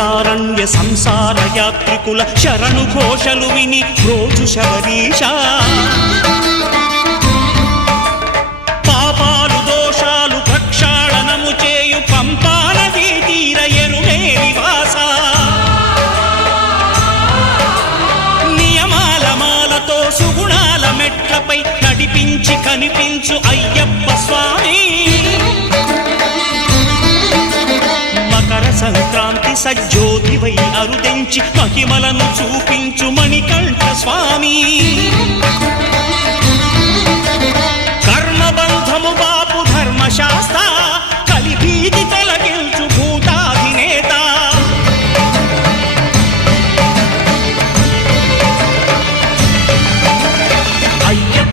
దండకారణ్య సంసార యాత్రికుల శరణు ఘోషలు విని రోజు శబరీశ పాపాలు దోషాలు ప్రక్షాళనము చేయు పంపానదీ తీర ఎరుడే నివాస నియమాల మాలతో సుగుణాల మెట్లపై నడిపించి కనిపించు అయ్యప్ప స్వామి సంక్రాంతి సజ్జోతివై అరుదెంచి మహిమలను చూపించు మణికంఠ స్వామి